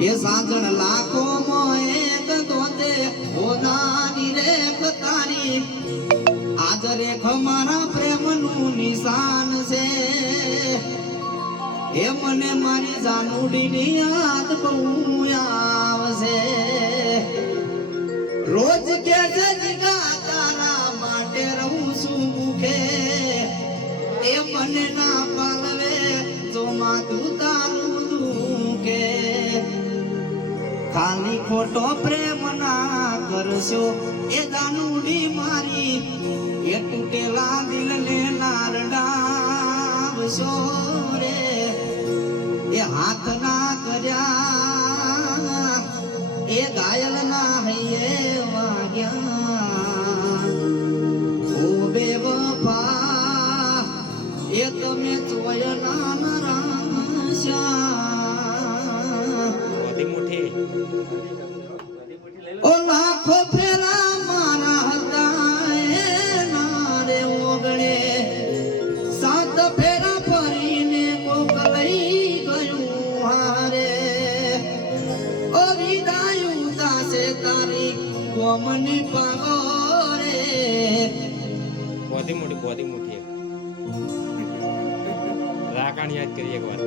એ સાંજણ લાખો માં એક દોતે હોનાની રેખ તારી. આજ રેખ મારા નિશાન છે. એ મને મારી જાનુડીની યાદ બહુ આવશે. રોજ કે જગા તારા માટે રહું છું ભૂખે. એ મને ના પાલવે તો માતું તારું દુખે. ખાલી ખોટો પ્રેમ ના કરશો એ જાનુડી મારી. એ તૂટેલા નારડાવશો રે એ હાથ ના કર્યા એ ગાયલ ના હૈયે વાગ્યા. ઓ બે વફા એ તમે ચોય ના નરાશા. બધી મુઠ્ઠી ઓ લાખો ફેરા તારી કોમની પાગોરે બધી મોટી બધી મોટી રાકાણ યાદ કરી એકવાર